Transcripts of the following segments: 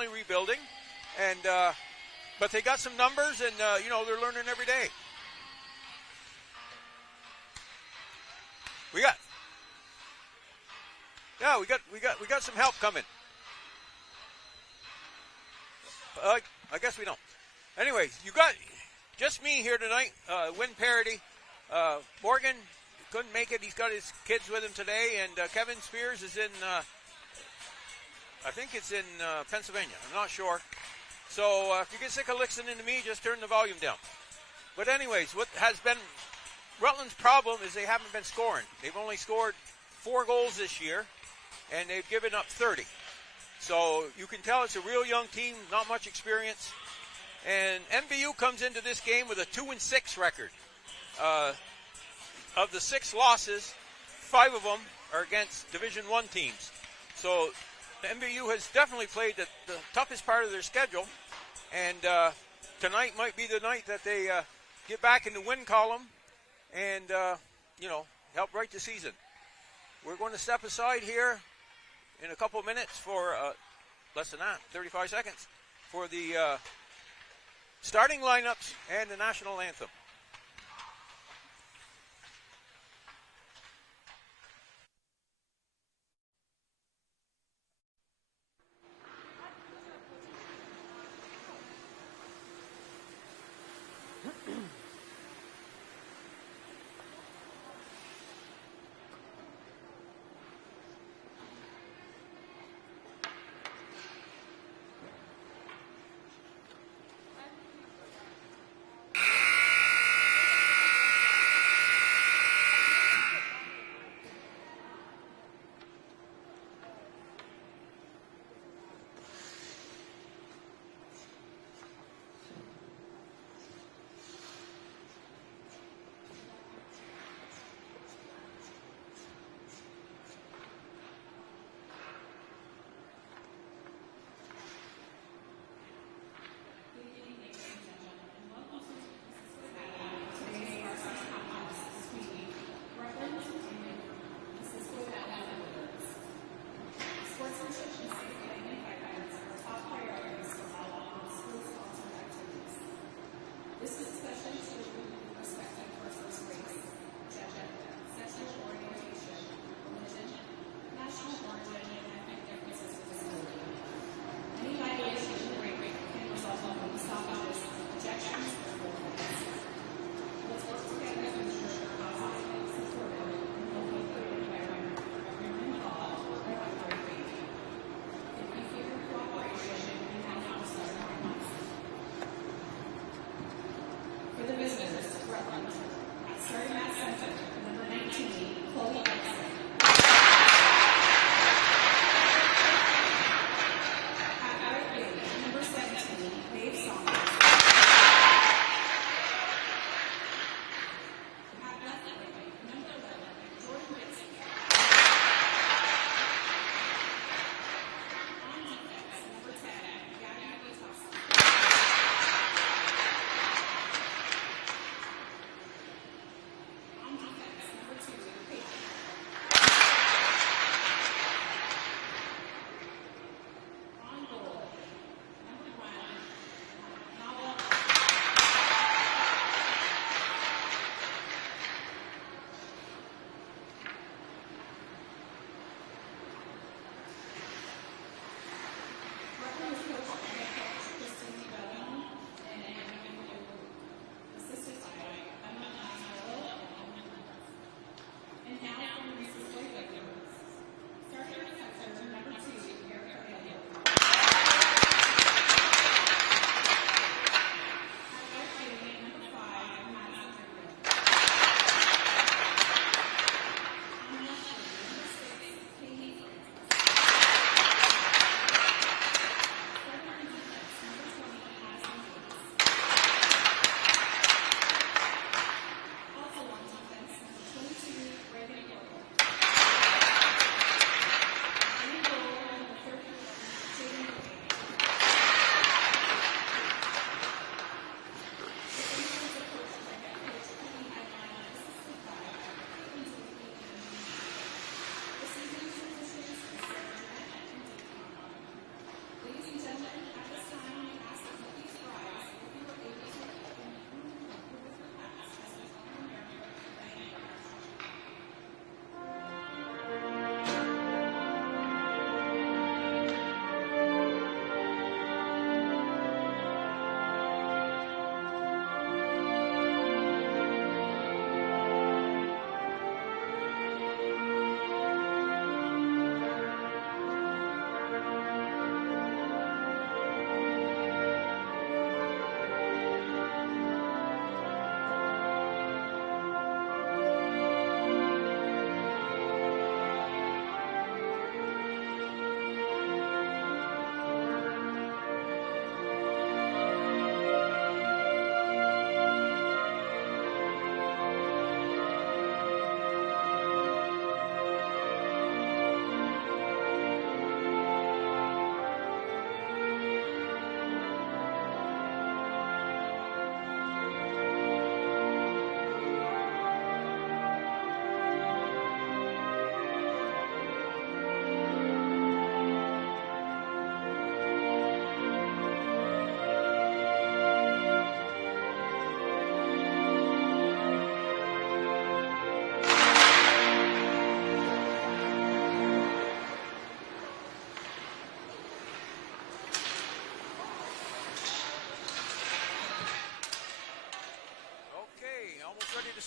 certainly rebuilding, and but they got some numbers, and they're learning every day. We got some help coming. I guess we don't. Anyways, you got just me here tonight. Win Parody. Morgan couldn't make it. He's got his kids with him today, and Kevin Spears is in. I think it's in Pennsylvania. I'm not sure. So if you get sick of listening to me, just turn the volume down. But anyways, what has been Rutland's problem is they haven't been scoring. They've only scored 4 goals this year, and they've given up 30. So you can tell it's a real young team, not much experience. And MVU comes into this game with a 2-6 record. Of the 6 losses, 5 of them are against Division I teams. So MVU has definitely played the toughest part of their schedule. And tonight might be the night that they get back in the win column and, help right the season. We're going to step aside here in a couple minutes for less than that, 35 seconds, for the starting lineups and the national anthem.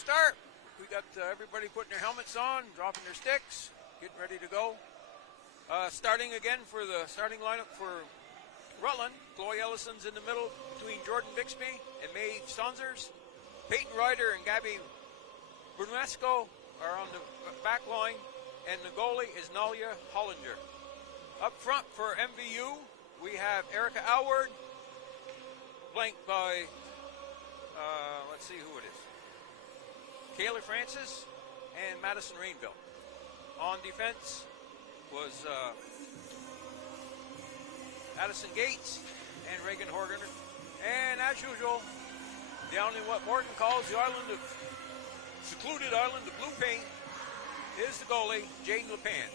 start. We got everybody putting their helmets on, dropping their sticks, getting ready to go. Starting again for the starting lineup for Rutland. Chloe Ellison's in the middle between Jordan Bixby and Mae Saunders. Peyton Ryder and Gabby Brunesco are on the back line, and the goalie is Nalia Hollinger. Up front for MVU, we have Erica Alward, flanked by, let's see who it is, Kayla Francis and Madison Rainville. On defense was Addison Gates and Reagan Horgan. And as usual, down in what Morgan calls the island of, secluded island of blue paint, is the goalie, Jane LePan.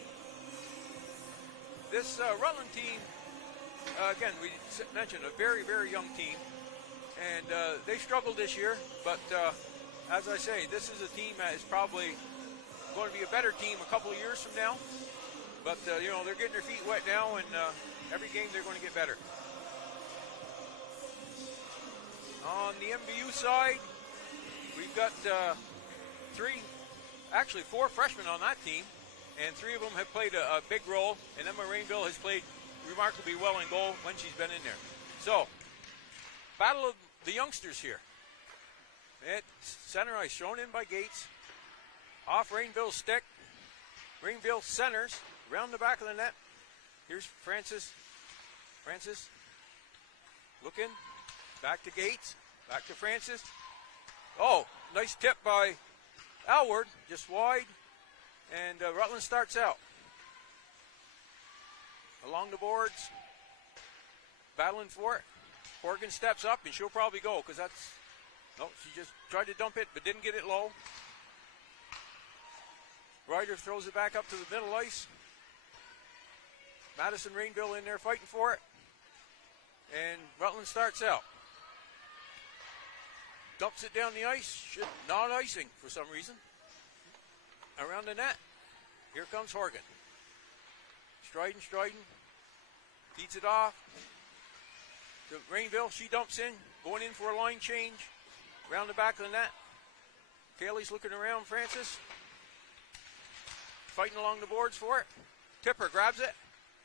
This Rutland team, again, we mentioned a very, very young team. And they struggled this year, but as I say, this is a team that is probably going to be a better team a couple of years from now. But, you know, they're getting their feet wet now, and every game they're going to get better. On the MVU side, we've got four freshmen on that team, and three of them have played a big role, and Emma Rainville has played remarkably well in goal when she's been in there. So, battle of the youngsters here. At center ice, thrown in by Gates. Off Rainville's stick. Rainville centers, around the back of the net. Here's Francis. Francis, looking, back to Gates, back to Francis. Oh, nice tip by Alward, just wide, and Rutland starts out. Along the boards, battling for it. Horgan steps up, and she'll probably go, because that's, no, she just tried to dump it, but didn't get it low. Ryder throws it back up to the middle ice. Madison Rainville in there fighting for it. And Rutland starts out. Dumps it down the ice. Not icing for some reason. Around the net. Here comes Horgan. Striding. Feeds it off. To Rainville. She dumps in. Going in for a line change. Around the back of the net. Kaylee's looking around Francis. Fighting along the boards for it. Tipper grabs it.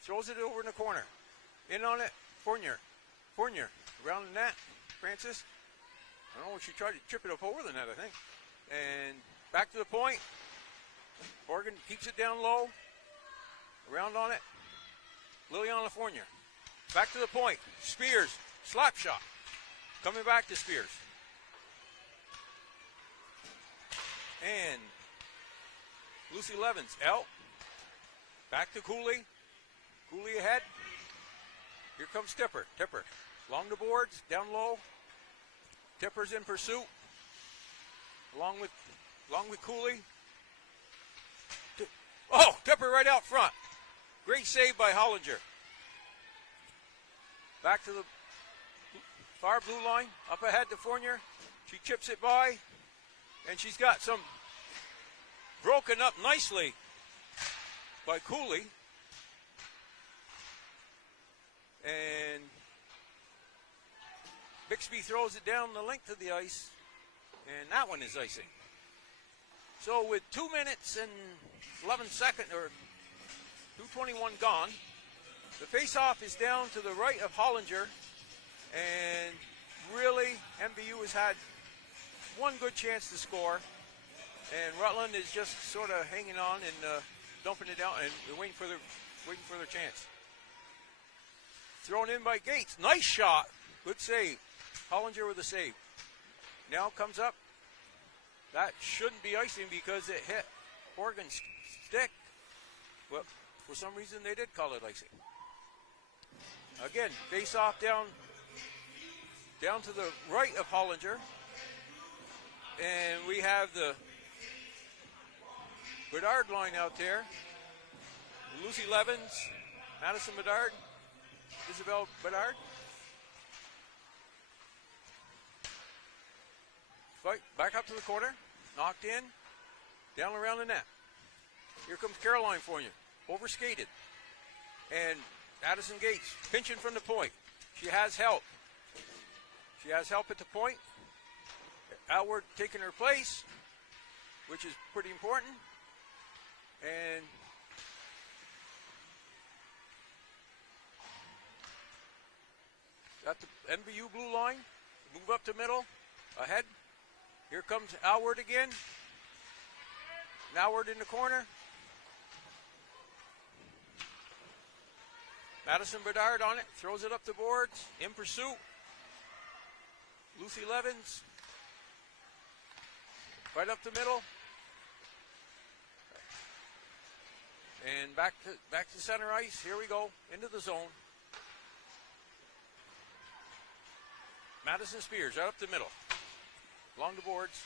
Throws it over in the corner. In on it. Fournier. Around the net. Francis. I don't know, she tried to chip it up over the net, I think. And back to the point. Horgan keeps it down low. Around on it. Liliana Fournier. Back to the point. Spears. Slap shot. Coming back to Spears. And Lucy Levens out. Back to Cooley. Cooley ahead. Here comes Tipper. Along the boards, down low. Tipper's in pursuit. Along with Cooley. Oh, Tipper right out front. Great save by Hollinger. Back to the far blue line. Up ahead to Fournier. She chips it by. And she's got some broken up nicely by Cooley. And Bixby throws it down the length of the ice, and that one is icing. So with 2 minutes and 11 seconds, or 2:21 gone, the face-off is down to the right of Hollinger, and really MVU has had one good chance to score, and Rutland is just sort of hanging on and dumping it out and waiting for their chance. Thrown in by Gates. Nice shot. Good save. Hollinger with a save. Now comes up. That shouldn't be icing because it hit Horgan's stick. Well, for some reason they did call it icing. Again, face off down to the right of Hollinger. And we have the Bedard line out there. Lucy Levens, Madison Bedard, Isabel Bedard. Fight back up to the corner. Knocked in. Down around the net. Here comes Caroline Fournier. Overskated. And Addison Gates pinching from the point. She has help. She has help at the point. Outward taking her place. which is pretty important. And got the MVU blue line. Move up to middle. Ahead. Here comes Alward again. Alward in the corner. Madison Bedard on it. Throws it up the boards. In pursuit. Lucy Levens. Right up the middle. And back to center ice. Here we go. Into the zone. Madison Spears right up the middle. Along the boards.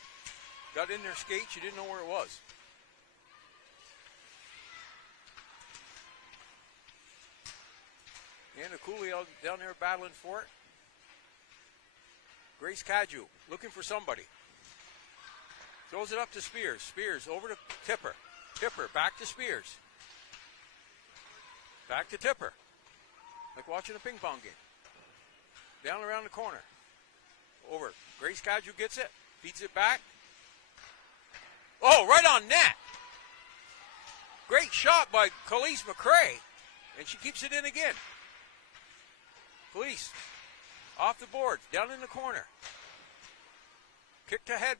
Got in their skates. You didn't know where it was. Anna Cooley down there battling for it. Grace Cadieux looking for somebody. Throws it up to Spears. Spears over to Tipper. Tipper back to Spears. Back to Tipper. Like watching a ping pong game. Down around the corner. Over. Grace Cadieux gets it. Feeds it back. Oh, right on net. Great shot by Khalees McCray. And she keeps it in again. Khalees off the board. Down in the corner. Kicked ahead.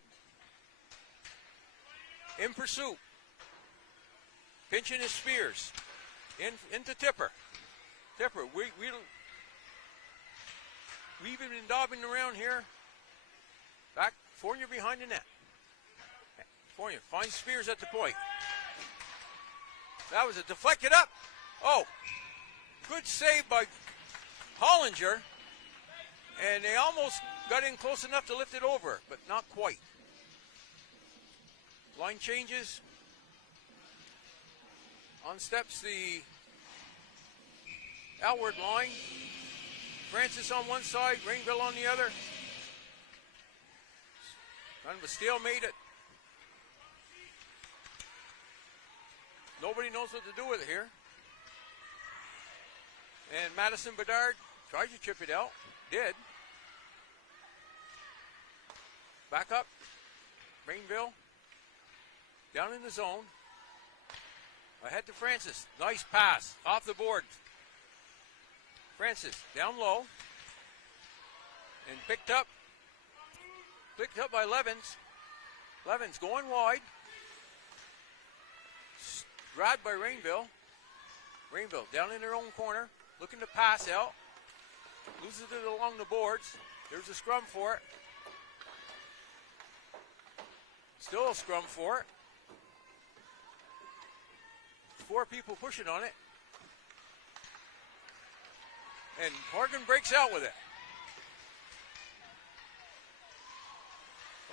In pursuit. Pinching his Spears. Into Tipper. Tipper, we've been dobbing around here. Back, Fournier behind the net. Fournier finds Spears at the point. That was a deflected up. Oh, good save by Hollinger. And they almost got in close enough to lift it over, but not quite. Line changes. On steps the Alward line. Francis on one side, Rainville on the other. Kind of a stalemate. Nobody knows what to do with it here. And Madison Bedard tried to chip it out. Did. Back up. Rainville. Down in the zone. Ahead to Francis. Nice pass. Off the board. Francis down low. And picked up. Picked up by Levens. Levens going wide. Grabbed by Rainville. Rainville down in their own corner. Looking to pass out. Loses it along the boards. There's a scrum for it. Still a scrum for it. 4 people pushing on it. And Morgan breaks out with it.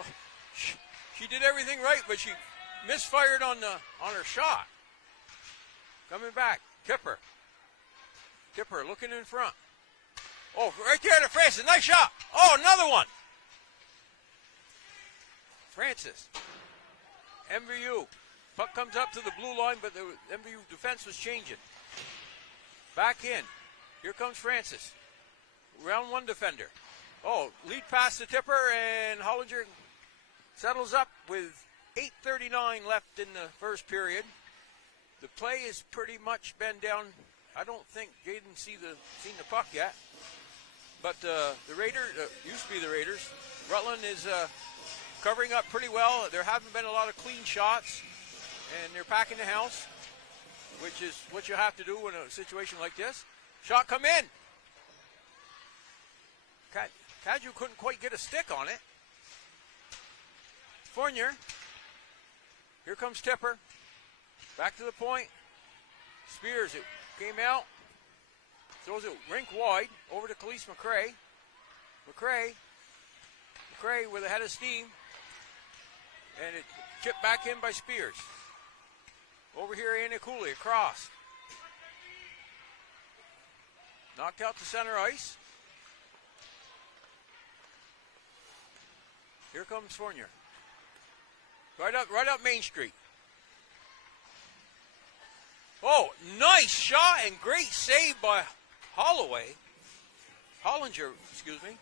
Oh, she did everything right, but she misfired on her shot. Coming back. Tipper. Tipper looking in front. Oh, right there to Francis. Nice shot. Oh, another one. Francis. MVU. Puck comes up to the blue line, but the MVU defense was changing. Back in. Here comes Francis. Round 1 defender. Oh, lead pass to Tipper, and Hollinger settles up with 8:39 left in the first period. The play has pretty much been down. I don't think Jaden's seen the puck yet. But the Raiders, used to be the Raiders, Rutland is covering up pretty well. There haven't been a lot of clean shots, and they're packing the house, which is what you have to do in a situation like this. Shot come in. Cadieux couldn't quite get a stick on it. Fournier. Here comes Tipper. Back to the point. Spears, it came out. Throws it rink wide over to Khalees McCray. McCray with a head of steam. And it chipped back in by Spears. Over here, Anna Cooley across. Knocked out to center ice. Here comes Fournier. Right up Main Street. Oh, nice shot and great save by Hollinger, excuse me.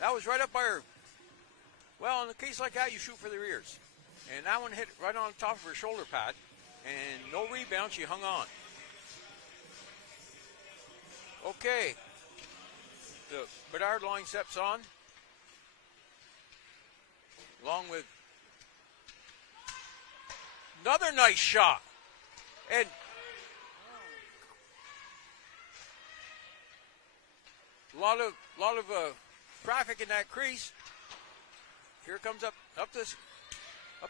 That was right up by her. Well, in a case like that, you shoot for the ears. And that one hit right on top of her shoulder pad. And no rebound, she hung on. Okay. The Bedard line steps on. Along with another nice shot. And a lot of traffic in that crease. Here comes up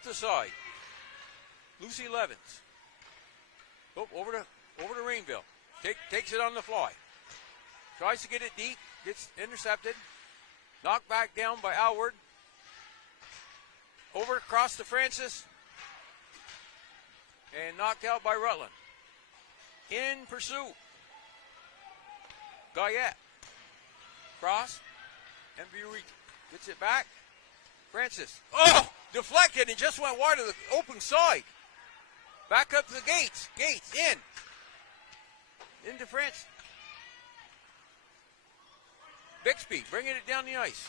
the side. Lucy Levens. Oh, over to Rainville. Takes it on the fly. Tries to get it deep. Gets intercepted. Knocked back down by Alward. Over across to Francis. And knocked out by Rutland. In pursuit. Guyette. Cross. MVU gets it back. Francis. Oh! Deflected and just went wide of the open side. Back up to the Gates. Gates in. Into France. Bixby bringing it down the ice.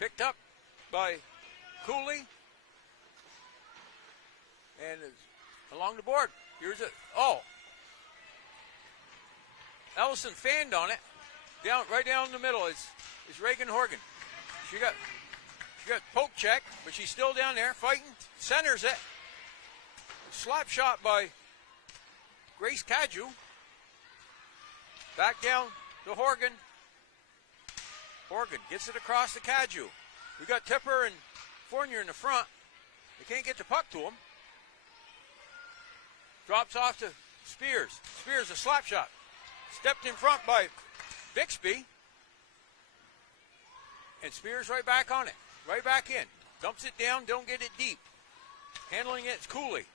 Picked up by Cooley. And along the board. Here's it. Oh. Ellison fanned on it. Right down the middle is Reagan Horgan. She got poke check, but she's still down there fighting. Centers it. Slap shot by Grace Caju. Back down to Horgan. Horgan gets it across to Caju. We got Tipper and Fournier in the front. They can't get the puck to him. Drops off to Spears. Spears a slap shot. Stepped in front by Bixby. And Spears right back on it. Right back in. Dumps it down, don't get it deep. Handling it's Cooley.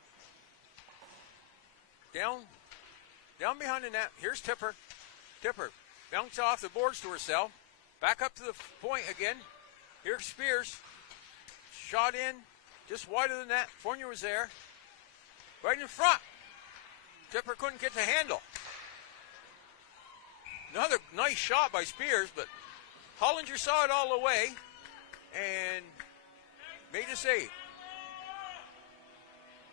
Down behind the net. Here's Tipper. Tipper bounce off the boards to herself. Back up to the point again. Here's Spears. Shot in. Just wide of the net. Fournier was there. Right in front. Tipper couldn't get the handle. Another nice shot by Spears, but Hollinger saw it all the way and made a save.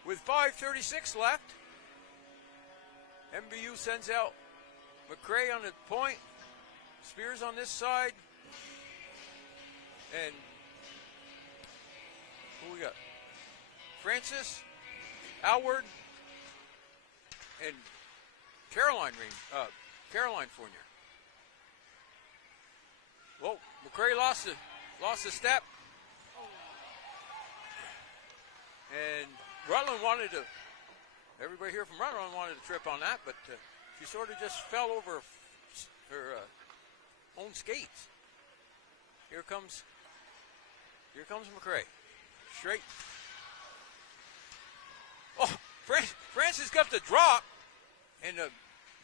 With 5:36 left, MVU sends out McCray on the point. Spears on this side. And who we got? Francis, Alward, and Caroline Fournier. Well, McCray lost the step. And Rutland everybody here from Rutland wanted to trip on that, but she sort of just fell over her own skates. Here comes McCray. Straight. Oh, Francis got the drop, and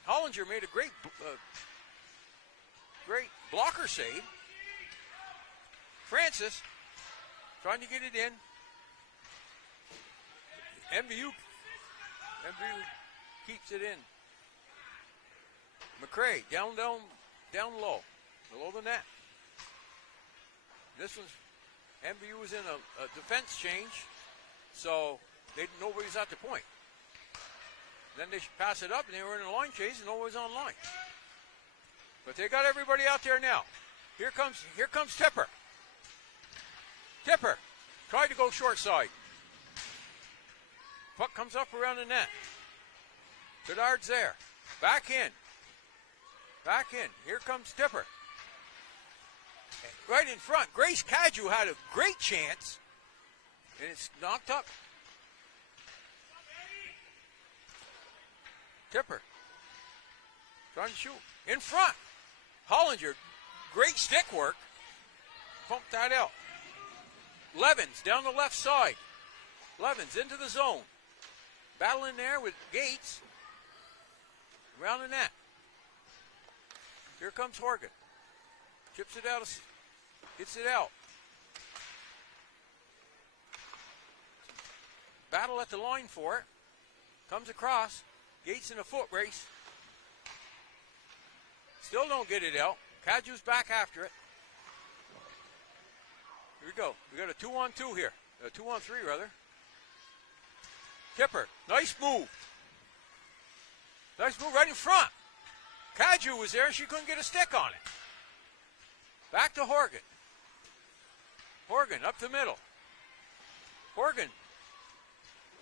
Hollinger made a great blocker save. Francis trying to get it in. MVU keeps it in. McCray down low, below the net. This one's MVU was in a defense change, so nobody's at the point. Then they pass it up, and they were in a line chase, and nobody's on line. But they got everybody out there now. Here comes Tipper. Tipper tried to go short side. Puck comes up around the net. Bedard's there. Back in. Here comes Tipper. Right in front. Grace Caju had a great chance. And it's knocked up. Tipper. Trying to shoot. In front. Hollinger. Great stick work. Pumped that out. Levens down the left side. Levens into the zone. Battling there with Gates. Around the net. Here comes Horgan. Chips it out. Gets it out. Battle at the line for it. Comes across. Gates in a foot race. Still don't get it out. Caju's back after it. Here we go. We got a 2-on-2 here. 2-on-3 rather. Tipper, nice move. Nice move right in front. Kaju was there and she couldn't get a stick on it. Back to Horgan. Horgan up the middle. Horgan.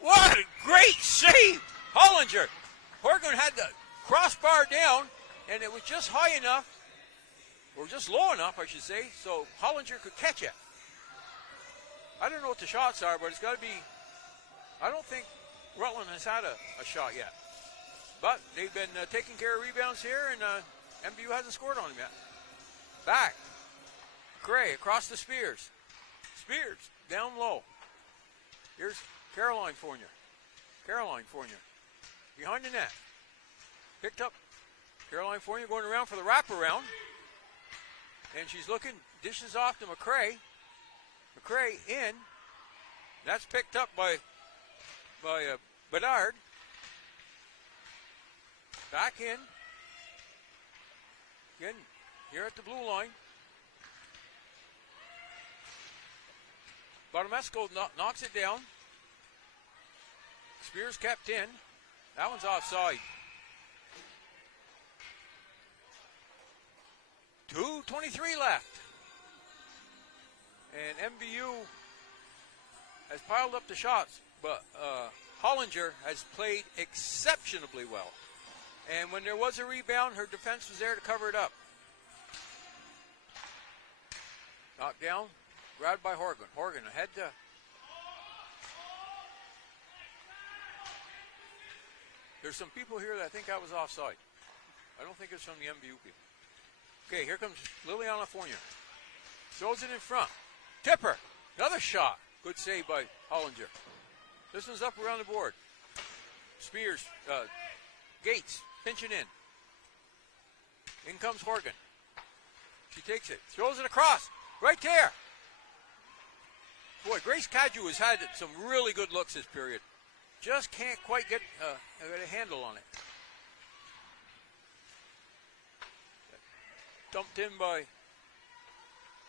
What a great save! Hollinger. Horgan had the crossbar down and it was just high enough, or just low enough, I should say, so Hollinger could catch it. I don't know what the shots are, but it's got to be, I don't think Rutland has had a shot yet. But they've been taking care of rebounds here, and MVU hasn't scored on them yet. Back. Gray across to Spears. Spears down low. Here's Caroline Fournier. Caroline Fournier behind the net. Picked up. Caroline Fournier going around for the wraparound. And she's looking, dishes off to McCray. McCray in. That's picked up by Bedard. Back in. Again, here at the blue line. Bartomesco knocks it down. Spears kept in. That one's offside. 2:23 left. And MVU has piled up the shots, but Hollinger has played exceptionally well. And when there was a rebound, her defense was there to cover it up. Knocked down, grabbed by Horgan. Horgan ahead to... There's some people here that think that was offside. I don't think it's from the MVU people. Okay, here comes Liliana Fournier. Throws it in front. Tipper, another shot. Good save by Hollinger. This one's up around the board. Spears, Gates, pinching in. In comes Horgan. She takes it, throws it across. Right there. Boy, Grace Kaju has had some really good looks this period. Just can't quite get a handle on it. Dumped in by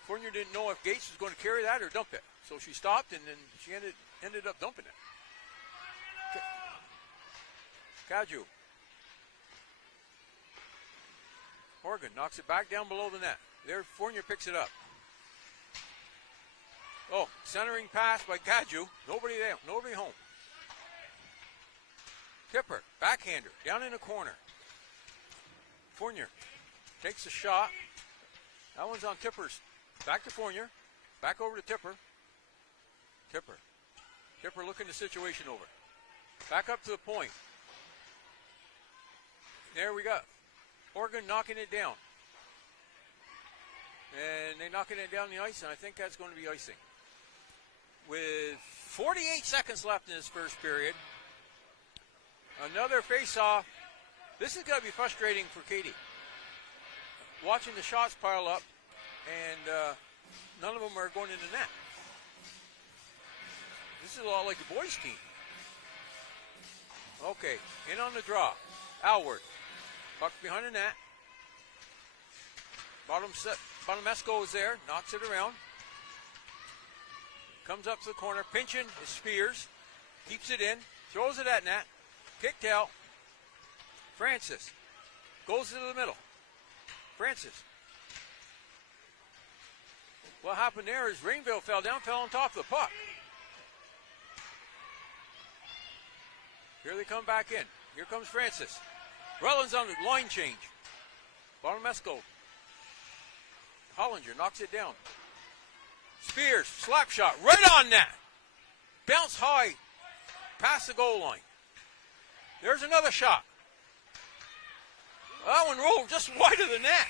Fournier. Didn't know if Gates was going to carry that or dump it. So she stopped and then she ended up dumping it. Kaju. Horgan knocks it back down below the net. There, Fournier picks it up. Oh, centering pass by Kaju. Nobody there, nobody home. Tipper, backhander, down in the corner. Fournier takes a shot. That one's on Tipper's. Back to Fournier. Back over to Tipper. Tipper looking the situation over. Back up to the point. There we go. Horgan knocking it down. And they're knocking it down the ice, and I think that's going to be icing. With 48 seconds left in this first period. Another face-off. This is going to be frustrating for Katie. Watching the shots pile up, and none of them are going in the net. This is a lot like the boys' team. Okay, in on the draw. Alward. Puck behind the net. Bartomesco is there, knocks it around. Comes up to the corner, pinching is Spears. Keeps it in, throws it at net. Kicked out. Francis goes into the middle. Francis. What happened there is Rainville fell down, fell on top of the puck. Here they come back in. Here comes Francis. Rutland's on the line change. Bartomesco. Hollinger knocks it down. Spears, slap shot, right on net. Bounce high, past the goal line. There's another shot. That one rolled just wide of the net.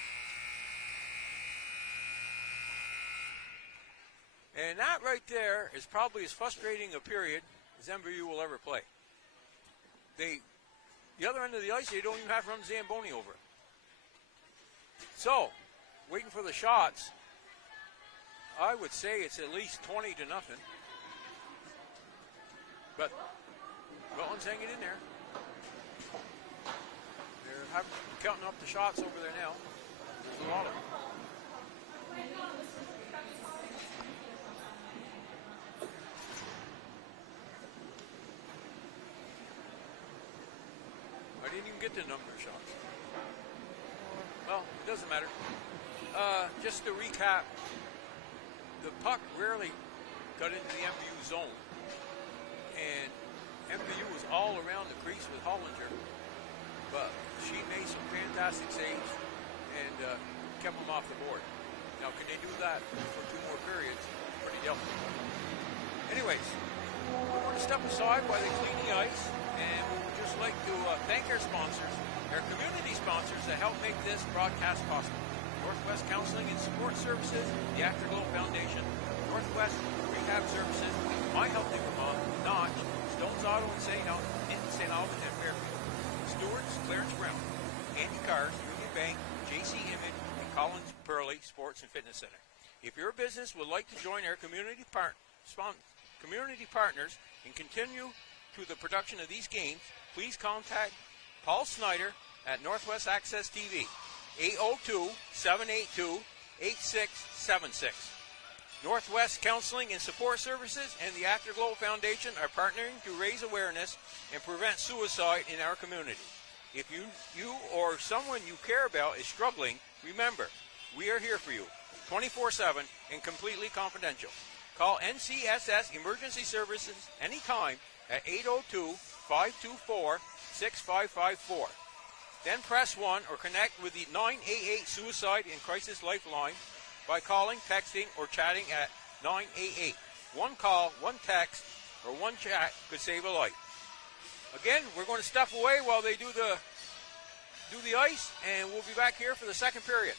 And that right there is probably as frustrating a period as MVU will ever play. The other end of the ice, they don't even have to run Zamboni over it. So, waiting for the shots, I would say it's at least 20-0. But Rutland's hanging in there. They're counting up the shots over there now. There's a lot of them. couldn't even get the number of shots. Well, it doesn't matter. Just to recap, the puck rarely got into the MVU zone, and MVU was all around the crease with Hollinger, but she made some fantastic saves and kept them off the board. Now, can they do that for 2 more periods? Pretty doubtful. Anyways, we're going to step aside while they clean the ice, and we would just like to thank our sponsors, our community sponsors that help make this broadcast possible. Northwest Counseling and Support Services, the Afterglow Foundation, Northwest Rehab Services, My Healthy Vermont, Notch, Stones Auto in St. Albans and Fairfield, Stewart's, Clarence Brown, Andy Cars, Union Bank, JC Image, and Collins Pearly Sports and Fitness Center. If your business would like to join our community partners and continue to the production of these games, please contact Paul Snyder at Northwest Access TV, 802-782-8676. Northwest Counseling and Support Services and the Afterglow Foundation are partnering to raise awareness and prevent suicide in our community. If you or someone you care about is struggling, remember, we are here for you, 24/7 and completely confidential. Call NCSS Emergency Services anytime at 802-524-6554. Then press 1 or connect with the 988 Suicide and Crisis Lifeline by calling, texting, or chatting at 988. One call, one text, or one chat could save a life. Again, we're going to step away while they do the ice, and we'll be back here for the second period.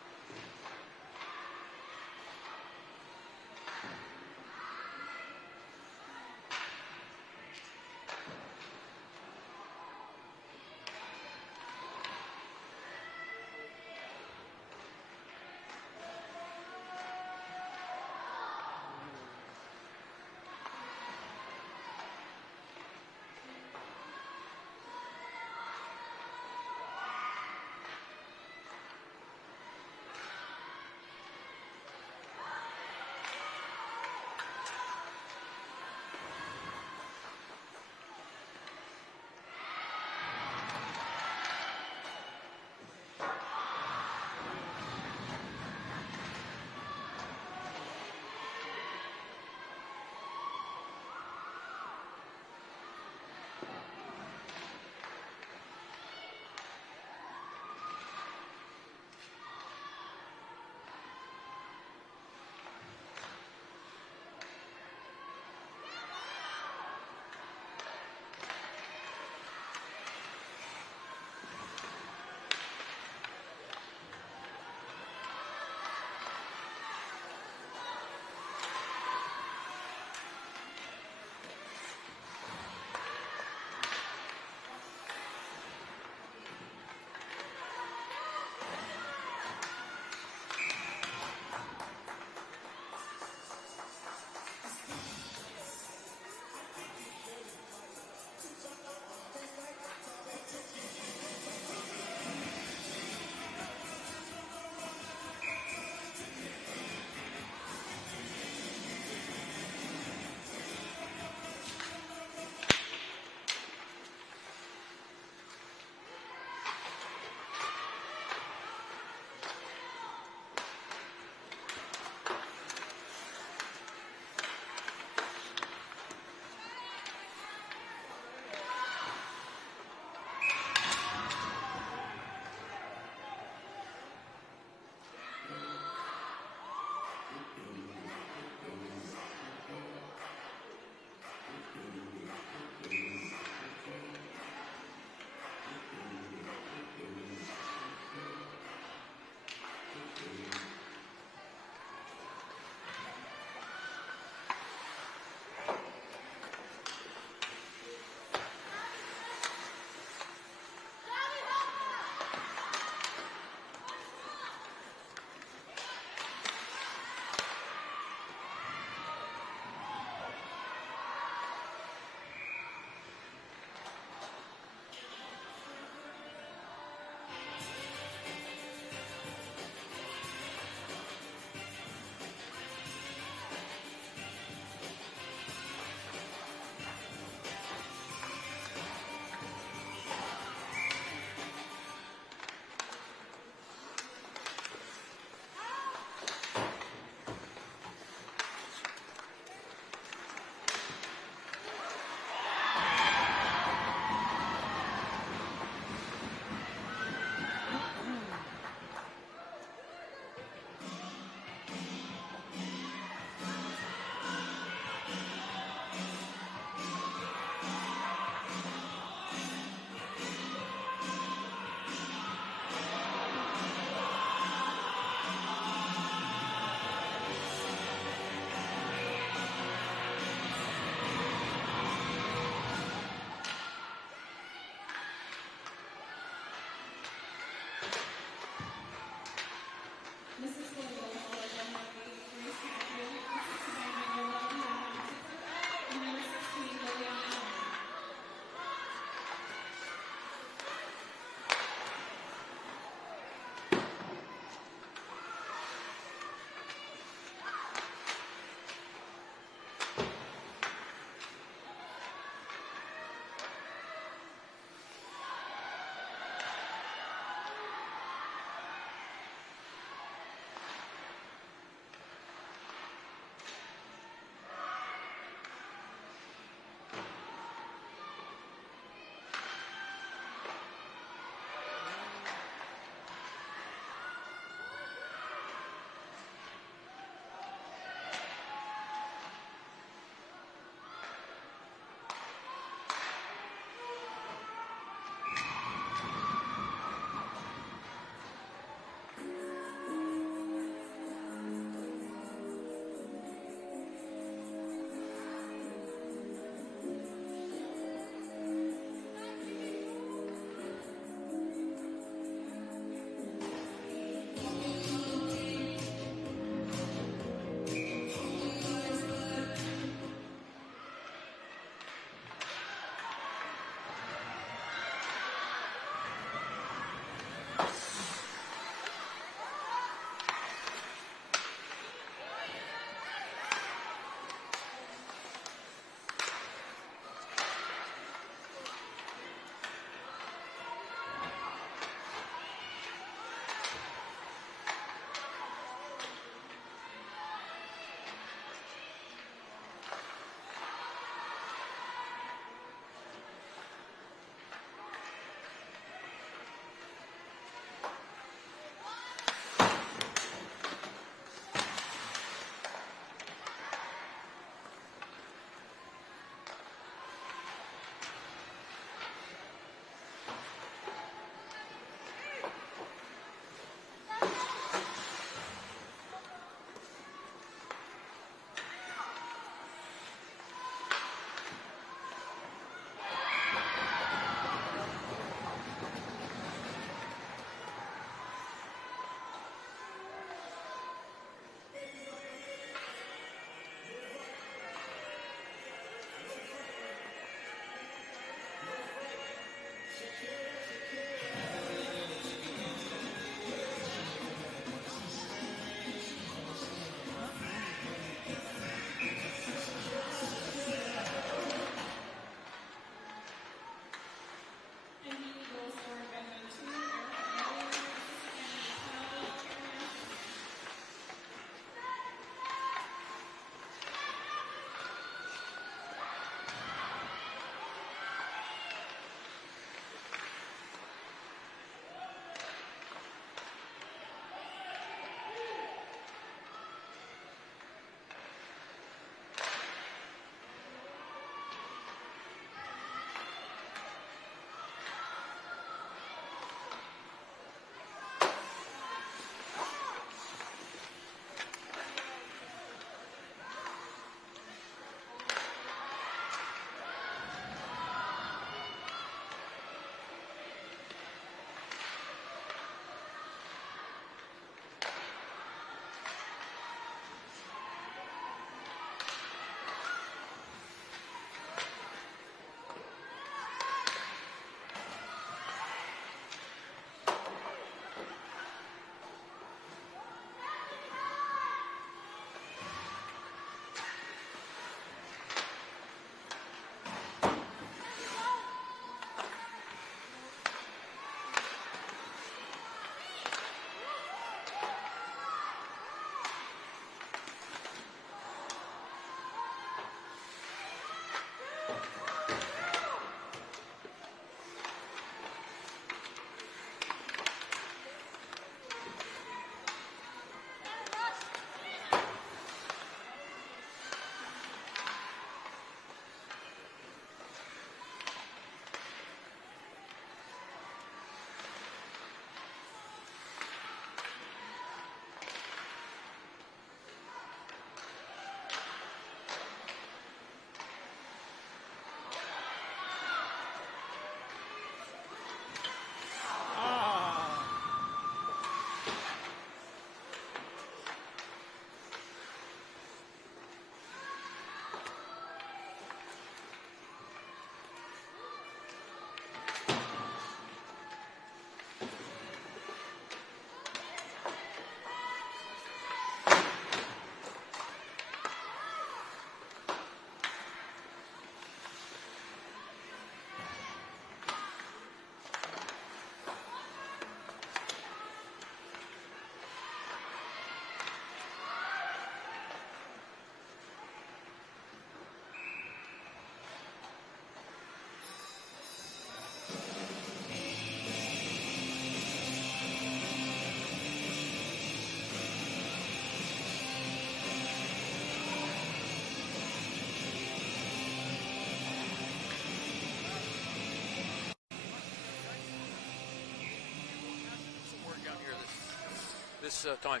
this time.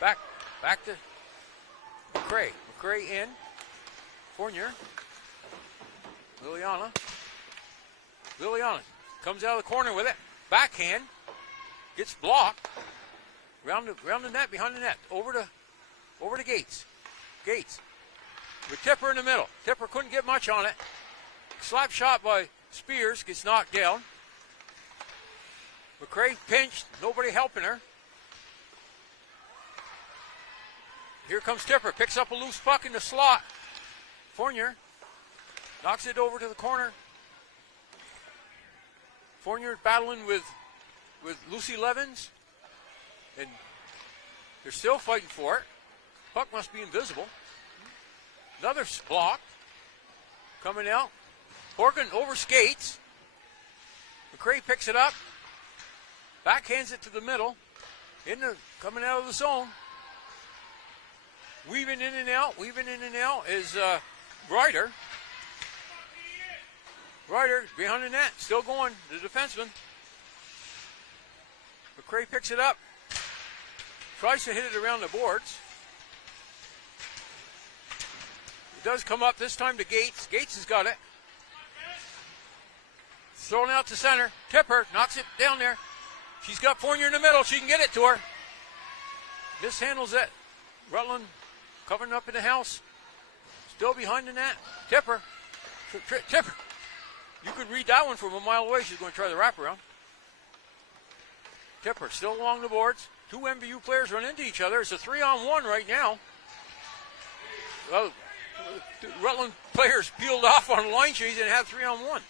Back to McCray. McCray in. Fournier. Liliana comes out of the corner with it. Backhand. Gets blocked. Round the net, behind the net. Over to Gates. Gates. With Tipper in the middle. Tipper couldn't get much on it. Slap shot by Spears. Gets knocked down. McCray pinched. Nobody helping her. Here comes Tipper. Picks up a loose puck in the slot. Fournier knocks it over to the corner. Fournier battling with Lucy Levens. And they're still fighting for it. Puck must be invisible. Another block. Coming out. Horgan over skates. McCray picks it up. Backhands it to the middle. Coming out of the zone. Weaving in and out is Ryder. Ryder behind the net, still going, the defenseman. McCray picks it up. Tries to hit it around the boards. It does come up this time to Gates. Gates has got it. Thrown out to center. Tipper knocks it down there. She's got Fournier in the middle. She can get it to her. Mishandles it. Rutland covering up in the house. Still behind the net. Tipper. Tipper. You could read that one from a mile away. She's going to try the wraparound. Tipper still along the boards. Two MVU players run into each other. It's a 3-on-1 right now. Well, Rutland players peeled off on line change and had 3-on-1.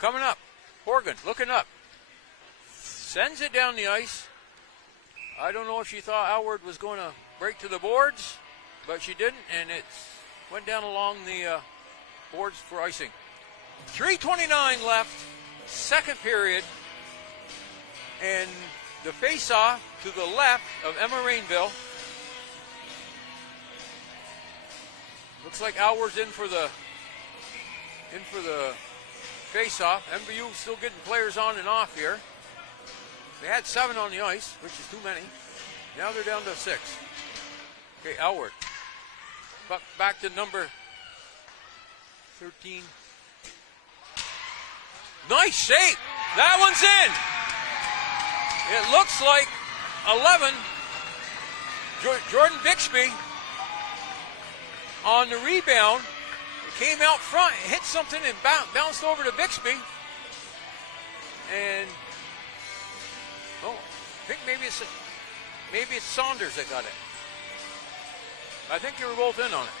Coming up. Horgan looking up. Sends it down the ice. I don't know if she thought Howard was going to break to the boards, but she didn't, and it went down along the boards for icing. 3:29 left, second period, and the face-off to the left of Emma Rainville. Looks like Howard's in for the face-off. MVU still getting players on and off here. They had 7 on the ice, which is too many. Now they're down to 6. Okay, Howard. Back to number 13. Nice save. That one's in. It looks like 11. Jordan Bixby on the rebound. Came out front, hit something, and bounced over to Bixby. And I think maybe it's Saunders that got it. I think they were both in on it.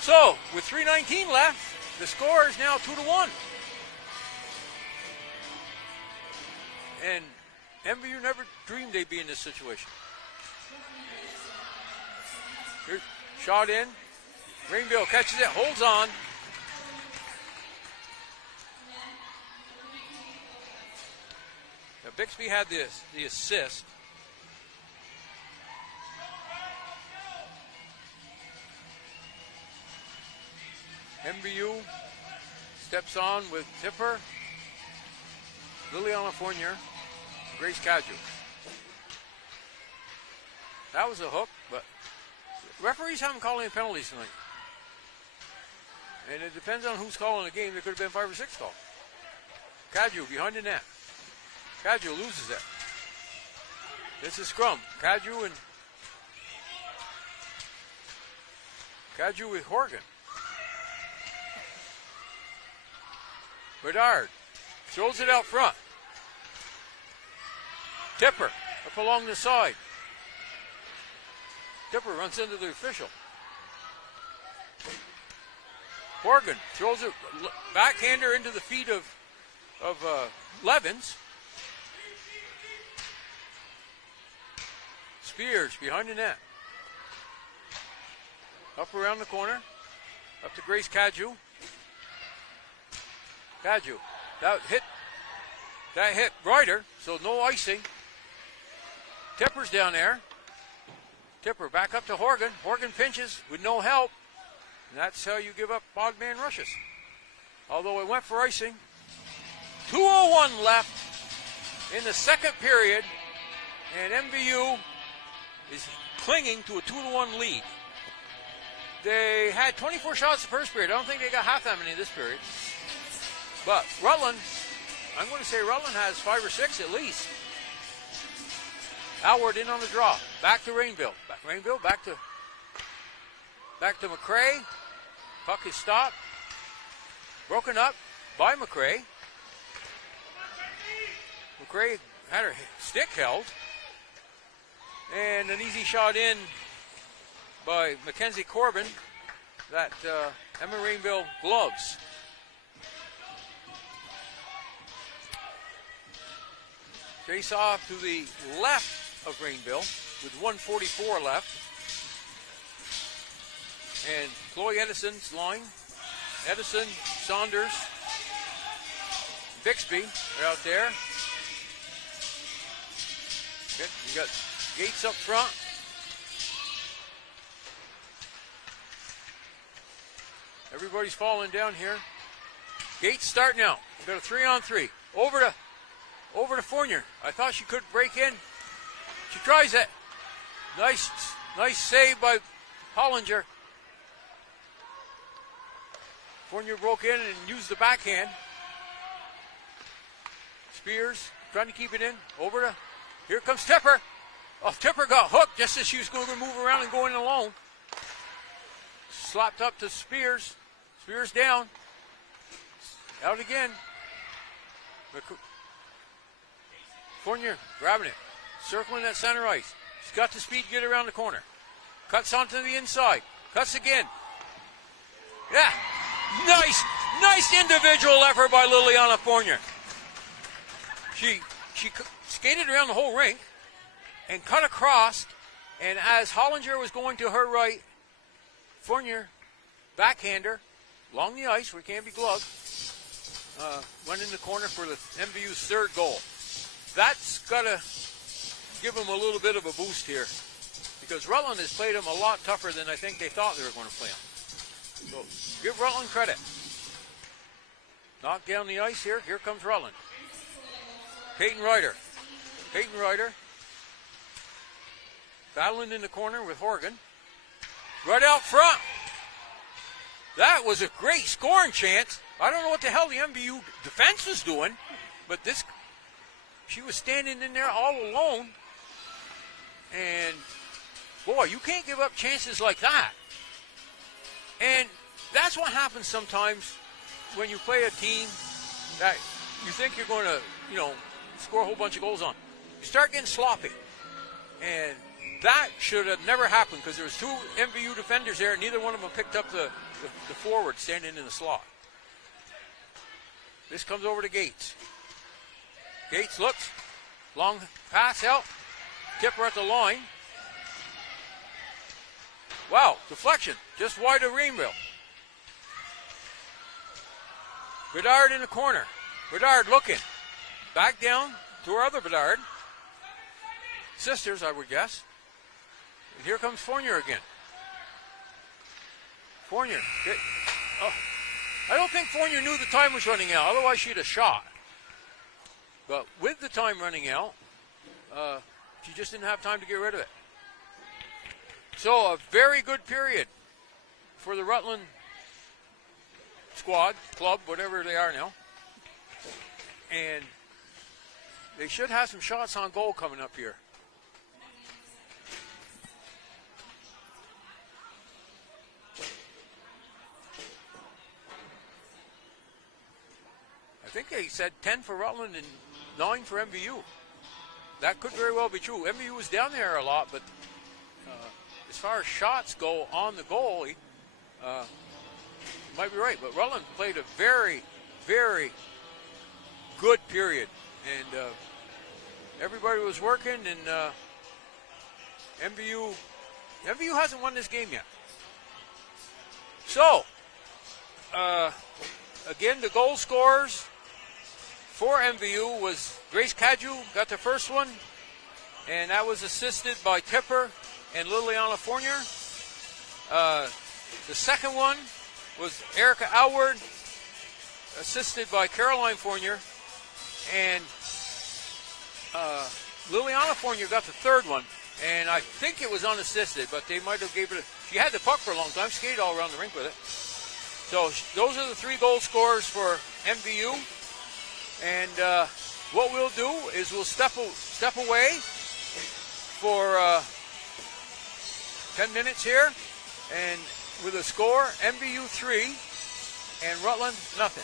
So, with 3:19 left, the score is now 2-1. And MVU never dreamed they'd be in this situation. Here's shot in. Rainville catches it, holds on. Now Bixby had the assist. MVU steps on with Tipper, Liliana Fournier, Grace Caju. That was a hook, but referees haven't called any penalties tonight. And it depends on who's calling the game. There could have been 5 or 6 calls. Caju behind the net. Caju loses it. It's a scrum. Caju with Horgan. Bedard throws it out front. Tipper up along the side. Tipper runs into the official. Horgan throws it backhander into the feet of Levens. Spears behind the net. Up around the corner. Up to Grace Caju. Caju. That hit Ryder, so no icing. Tipper's down there. Tipper back up to Horgan. Horgan pinches with no help. And that's how you give up odd man rushes. Although it went for icing. 2:01 left. in the second period, and MVU is clinging to a 2-1 lead. They had 24 shots the first period. I don't think they got half that many this period. But Rutland, I'm going to say Rutland has 5 or 6 at least. Alward in on the draw. Back to Rainville. Back to McCray. Puck is stopped. Broken up by McCray. McCray had her stick held. And an easy shot in by Mackenzie Corbin that Emma Rainville gloves. Face off to the left of Rainville with 1:44 left. And Chloe Edison's line. Edison, Saunders, Bixby are out there. You got Gates up front. Everybody's falling down here. Gates start now. We've got a 3-on-3. Over to Fournier. I thought she could break in. She tries it. Nice save by Hollinger. Fournier broke in and used the backhand. Spears trying to keep it in. Here comes Tipper. Oh, Tipper got hooked just as she was going to move around and go in alone. Slapped up to Spears. Spears down. Out again. Fournier grabbing it. Circling that center ice. She's got the speed to get around the corner. Cuts onto the inside. Cuts again. Yeah. Nice individual effort by Liliana Fournier. She skated around the whole rink and cut across, and as Hollinger was going to her right, Fournier, backhander, along the ice where it can't be gloved, went in the corner for the MVU's third goal. That's got to give them a little bit of a boost here, because Rutland has played them a lot tougher than I think they thought they were going to play them. So give Rutland credit. Knocked down the ice here. Here comes Rutland. Peyton Ryder. Battling in the corner with Horgan. Right out front. That was a great scoring chance. I don't know what the hell the MVU defense was doing, but she was standing in there all alone. And, boy, you can't give up chances like that. And that's what happens sometimes when you play a team that you think you're going to, score a whole bunch of goals on. You start getting sloppy. And that should have never happened because there was 2 MVU defenders there and neither one of them picked up the forward standing in the slot. This comes over to Gates. Gates looks. Long pass out. Tipper at the line. Wow, deflection. Just wide of Rainville. Bedard in the corner. Bedard looking. Back down to our other Bedard. Sisters, I would guess. And here comes Fournier again. Fournier. I don't think Fournier knew the time was running out. Otherwise, she'd have shot. But with the time running out, she just didn't have time to get rid of it. So a very good period for the Rutland squad, club, whatever they are now. And they should have some shots on goal coming up here. I think they said 10 for Rutland and 9 for MVU. That could very well be true. MVU was down there a lot, but as far as shots go on the goalie, you might be right. But Rutland played a very, very good period. And everybody was working, and MVU hasn't won this game yet. So, again, the goal scorers for MVU was Grace Cadieux, got the first one, and that was assisted by Tipper and Liliana Fournier. The second one was Erica Alward, assisted by Caroline Fournier, and California got the third one, and I think it was unassisted, but they might have gave it. She had the puck for a long time, skated all around the rink with it. So those are the 3 goal scorers for MVU, and what we'll do is we'll step away for 10 minutes here, and with a score, MVU 3 and Rutland nothing.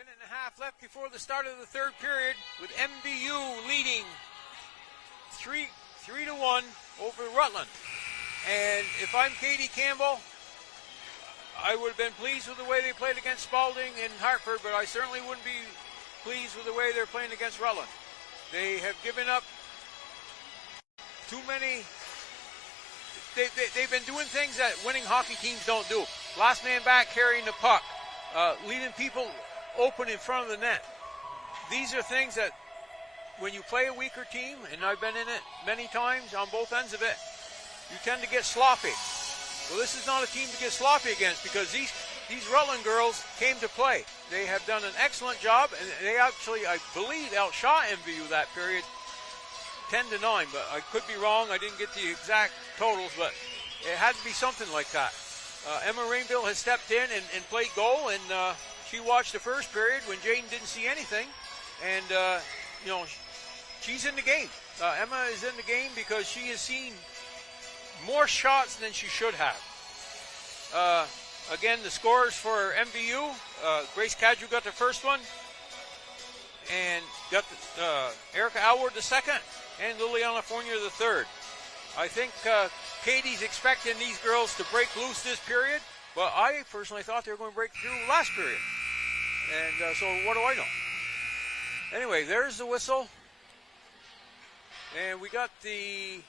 Minute and a half left before the start of the third period, with MVU leading 3-1 over Rutland. And if I'm Katie Campbell, I would have been pleased with the way they played against Spalding in Hartford, but I certainly wouldn't be pleased with the way they're playing against Rutland. They have given up too many. They've been doing things that winning hockey teams don't do. Last man back carrying the puck, leaving people open in front of the net. These are things that when you play a weaker team, and I've been in it many times on both ends of it, you tend to get sloppy. Well, this is not a team to get sloppy against, because these Rutland girls came to play. They have done an excellent job, and they actually, I believe, outshot MVU that period 10-9, but I could be wrong. I didn't get the exact totals, but it had to be something like that. Emma Rainville has stepped in and played goal, and she watched the first period when Jane didn't see anything, and she's in the game. Emma is in the game because she has seen more shots than she should have. Again, the scores for MVU, Grace Cadrew got the first one, and got Erica Alward the second, and Liliana Fournier the third. I think Katie's expecting these girls to break loose this period, but I personally thought they were going to break through last period. And so what do I know? Anyway, there's the whistle. And we got the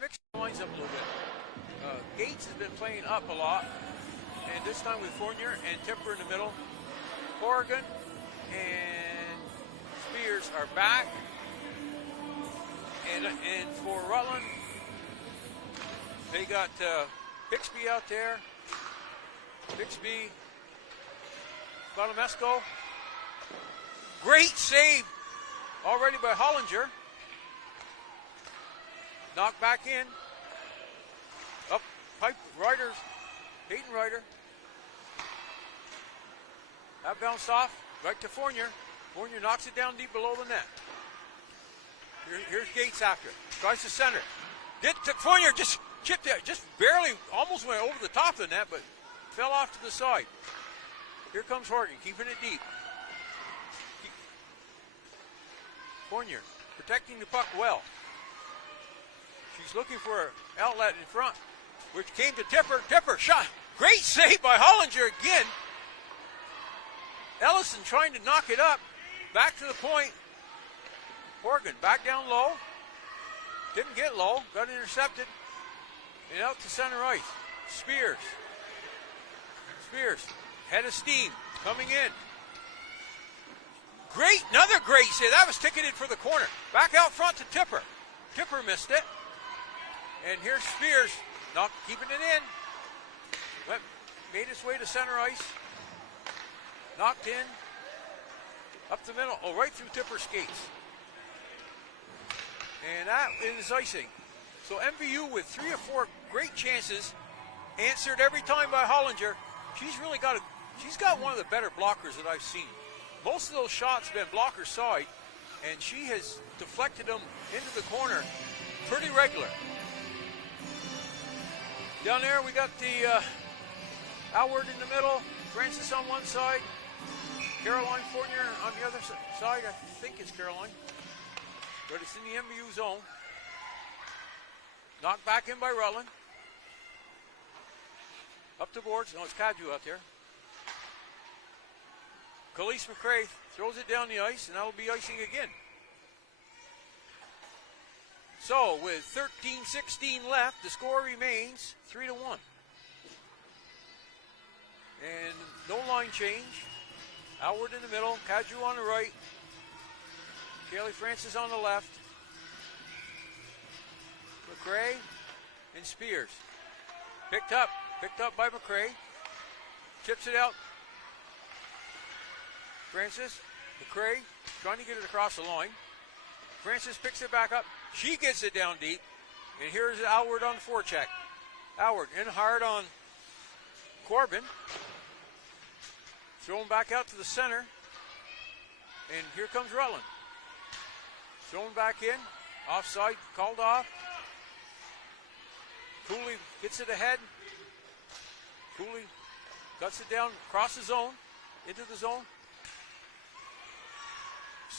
mix lines up a little bit. Gates has been playing up a lot, and this time with Fournier and Tipper in the middle. Corrigan and Spears are back. And for Rutland, they got Bixby out there. Bixby, Balamesco. Great save already by Hollinger. Knocked back in. Up, pipe, Ryder, Peyton Ryder. That bounced off, right to Fournier. Fournier knocks it down deep below the net. Here's Gates after it. Tries to center. Fournier just chipped it, just barely, almost went over the top of the net, but fell off to the side. Here comes Horgan, keeping it deep. Fournier protecting the puck well. She's looking for an outlet in front, which came to Tipper. Tipper shot. Great save by Hollinger again. Ellison trying to knock it up. Back to the point. Horgan back down low. Didn't get low. Got intercepted. And out to center ice. Spears. Head of steam. Coming in. Another great save. That was ticketed for the corner. Back out front to Tipper. Tipper missed it. And here's Spears. Not keeping it in. Made its way to center ice. Knocked in. Up the middle. Oh, right through Tipper's skates. And that is icing. So MVU with 3 or 4 great chances, answered every time by Hollinger. She's got one of the better blockers that I've seen. Most of those shots have been blocker side, and she has deflected them into the corner pretty regular. Down there we got the Alward in the middle, Francis on one side, Caroline Fournier on the other side. I think it's Caroline, but it's in the MVU zone. Knocked back in by Rutland. Up the boards. No, it's Cadrew out there. Khalees McRae throws it down the ice, and that'll be icing again. So, with 13-16 left, the score remains 3-1. And no line change. Alward in the middle, Cadrew on the right. Kaylee Francis on the left. McRae and Spears. Picked up by McRae. Chips it out. Francis, McRae, trying to get it across the line. Francis picks it back up. She gets it down deep. And here's Alward on the forecheck. Alward in hard on Corbin. Thrown back out to the center. And here comes Rutland. Thrown back in. Offside, called off. Cooley gets it ahead. Cooley cuts it down across the zone, into the zone.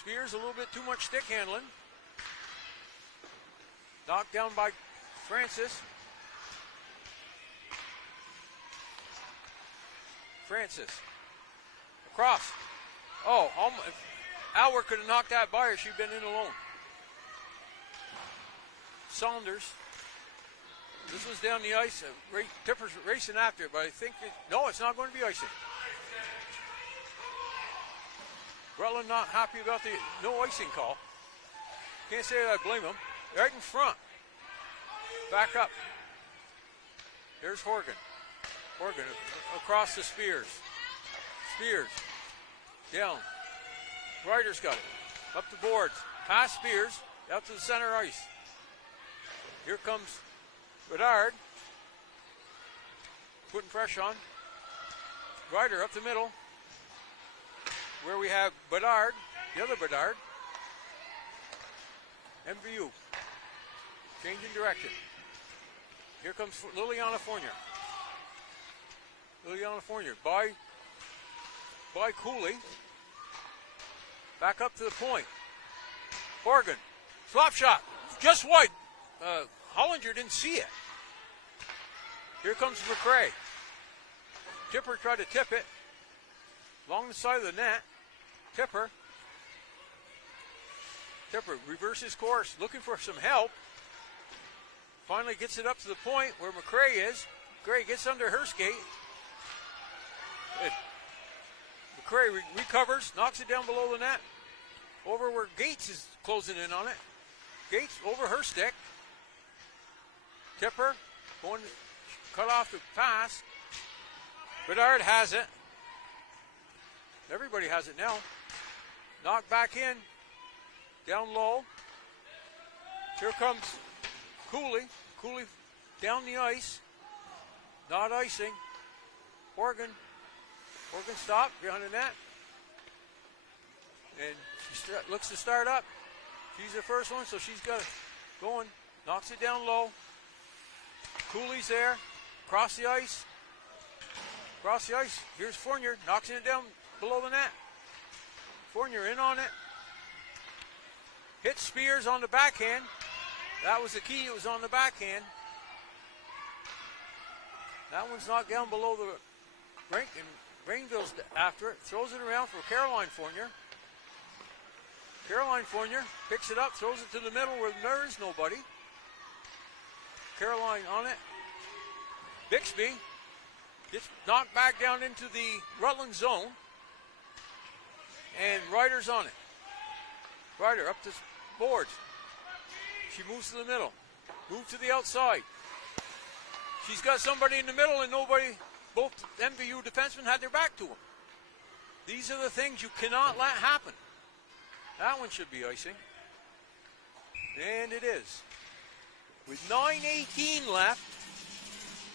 Spears a little bit too much stick handling. Knocked down by Francis. Francis. Across. Oh, Alward could have knocked that by her. She'd been in alone. Saunders. This was down the ice. Tipper's racing after it, but I think no, it's not going to be icing. Rutland not happy about the no icing call. Can't say that I blame him. Right in front. Back up. There's Horgan. Horgan across to Spears. Spears. Down. Ryder's got it. Up the boards. Past Spears. Out to the center ice. Here comes Bedard. Putting pressure on. Ryder up the middle. Where we have Bedard. The other Bedard. MVU. Changing direction. Here comes Liliana Fournier. Liliana Fournier by Cooley. Back up to the point. Horgan. Slap shot. Just wide. Hollinger didn't see it. Here comes McRae. Tipper tried to tip it. Along the side of the net. Tipper reverses course. Looking for some help. Finally gets it up to the point where McRae is. McRae gets under her skate. McRae recovers, knocks it down below the net. Over where Gates is closing in on it. Gates over her stick. Tipper going to cut off the pass. Bedard has it. Everybody has it now. Knocked back in. Down low. Here comes Cooley. Cooley down the ice. Not icing. Horgan stopped behind the net. And she looks to start up. She's the first one, so she's got it going. Knocks it down low. Cooley's there. Across the ice. Across the ice. Here's Fournier. Knocking it down below the net. Fournier in on it. Hits Spears on the backhand. That was the key. It was on the backhand. That one's knocked down below the rink, and Rainville's after it. Throws it around for Caroline Fournier. Caroline Fournier picks it up, throws it to the middle where there is nobody. Caroline on it. Bixby gets knocked back down into the Rutland zone. And Ryder's on it. Ryder up to boards. She moves to the middle. Move to the outside. She's got somebody in the middle and nobody, both MVU defensemen had their back to them. These are the things you cannot let happen. That one should be icing. And it is. With 9:18 left,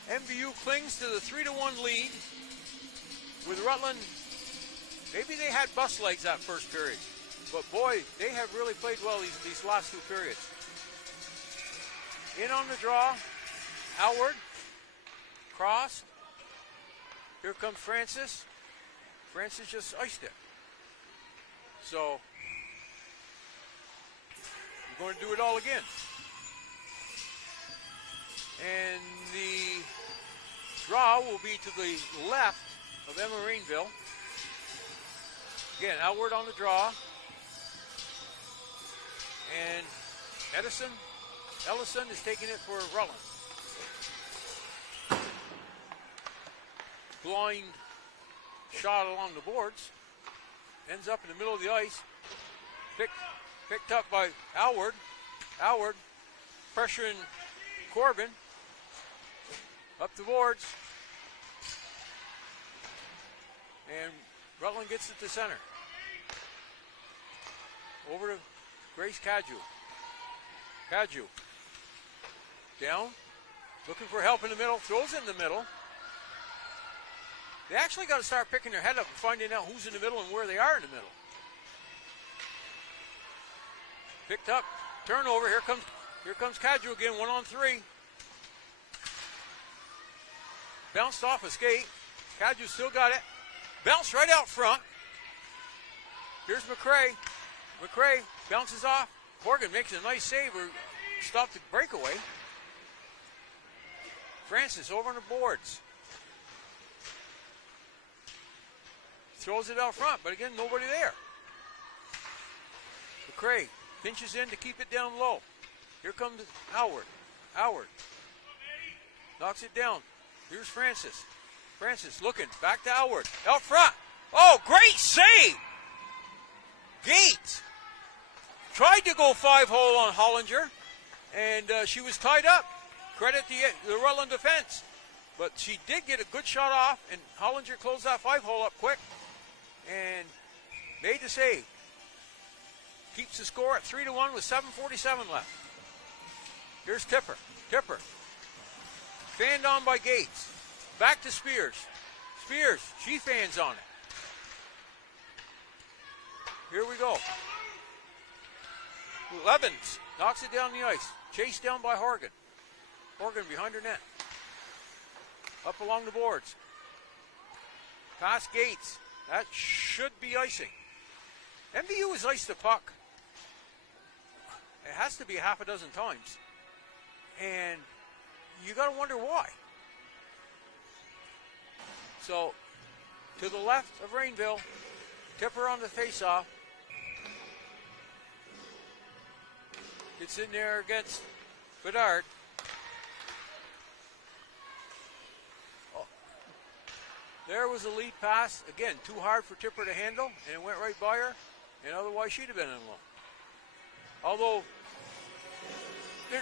MVU clings to the 3-1 lead. With Rutland, maybe they had bus legs that first period. But boy, they have really played well these last two periods. In on the draw, Howard, cross. Here comes Francis. Francis just iced it. So, we're going to do it all again. And the draw will be to the left of Emma Rainville. Again, Outward on the draw. And Ellison is taking it for Rutland. Blind shot along the boards. Ends up in the middle of the ice. Picked up by Alward. Alward pressuring Corbin. Up the boards. And Rutland gets it to center. Over to Grace Cadieux. Cadieux. Down. Looking for help in the middle. Throws it in the middle. They actually got to start picking their head up and finding out who's in the middle and where they are in the middle. Picked up. Turnover. Here comes Cadieux again. 1-on-3. Bounced off a skate. Cadieux still got it. Bounced right out front. Here's McRae. McRae bounces off. Morgan makes a nice save or stop the breakaway. Francis over on the boards. Throws it out front, but again, nobody there. McRae pinches in to keep it down low. Here comes Howard. Howard knocks it down. Here's Francis. Francis looking back to Howard. Out front. Oh, great save! Gates tried to go 5-hole on Hollinger, and she was tied up. Credit the Rutland defense. But she did get a good shot off, and Hollinger closed that 5-hole up quick and made the save. Keeps the score at 3-1 with 7:47 left. Here's Tipper. Tipper. Fanned on by Gates. Back to Spears. Spears, she fans on it. Here we go. Levens knocks it down the ice. Chased down by Horgan. Horgan behind her net. Up along the boards. Past Gates. That should be icing. MVU has iced the puck. It has to be half a dozen times. And you got to wonder why. So, to the left of Rainville, Tipper on the faceoff. Gets in there against Bedard. Oh. There was a lead pass. Again, too hard for Tipper to handle, and it went right by her, and otherwise she'd have been in alone. Although,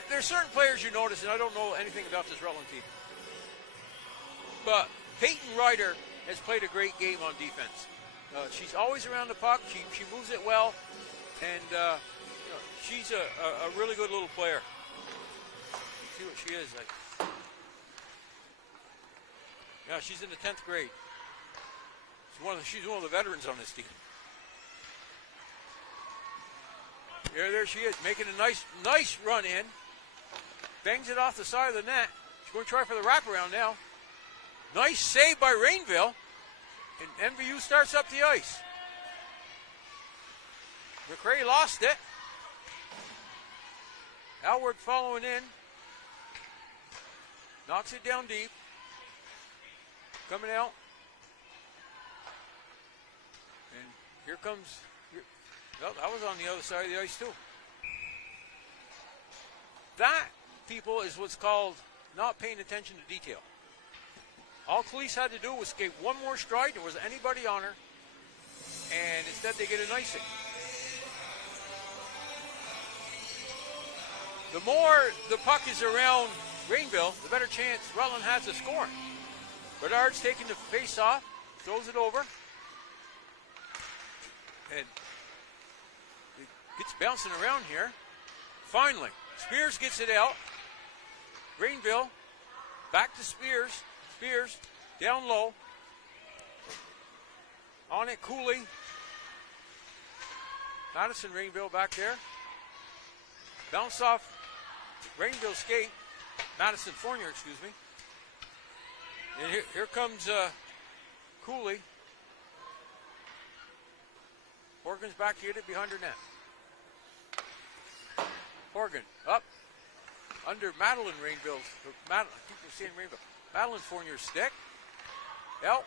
there's certain players you notice, and I don't know anything about this Rutland team, but Peyton Ryder has played a great game on defense. She's always around the puck. She moves it well, and she's a really good little player. Let's see what she is like. Yeah, she's in the 10th grade. She's one of the veterans on this team. There she is, making a nice run in. Bangs it off the side of the net. She's going to try for the wraparound now. Nice save by Rainville. And MVU starts up the ice. McRae lost it. Howard following in. Knocks it down deep. Coming out. And here comes... Well, that was on the other side of the ice, too. That, people, is what's called not paying attention to detail. All Cleese had to do was skate one more stride. There wasn't anybody on her. And instead, they get an icing. The more the puck is around Rainville, the better chance Rutland has of scoring. Bedard's taking the face off, throws it over. And it gets bouncing around here. Finally, Spears gets it out. Rainville, back to Spears. Spears, down low. On it, Cooley. Madison Rainville back there. Bounce off Rainville skate. Madison Fournier, excuse me. And here comes Cooley. Horgan's back to get it behind her net. Horgan up under Madeline Rainville's. I keep saying Rainville. Madeline Fournier's stick. Out.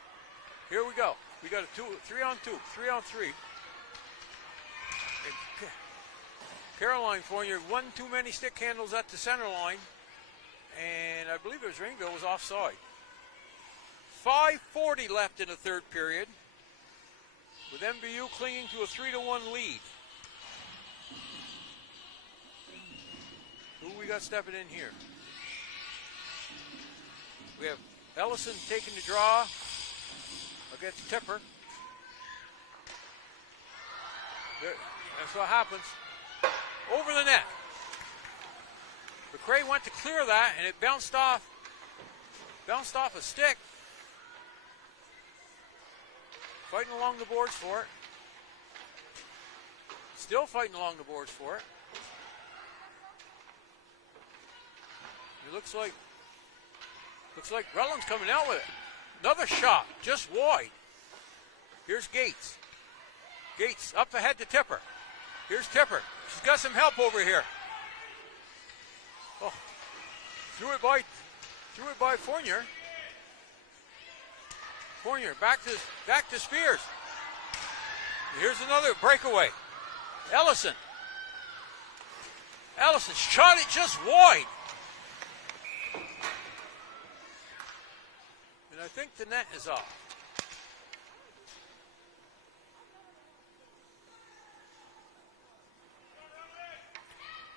Here we go. We got a 3-on-2, 3-on-3. And Caroline Fournier, one too many stick handles at the center line. And I believe it was Rainville was offside. 5:40 left in the third period. With MVU clinging to a 3-1 lead. Who we got stepping in here? We have Ellison taking the draw against Tipper. That's what happens. Over the net. McRae went to clear that, and it bounced off a stick. Fighting along the boards for it. Still fighting along the boards for it. It looks like Rutland's coming out with it. Another shot, just wide. Here's Gates. Gates up ahead to Tipper. Here's Tipper. She's got some help over here. Oh, threw it by Fournier. Fournier back to Spears. Here's another breakaway. Ellison shot it just wide. And I think the net is off.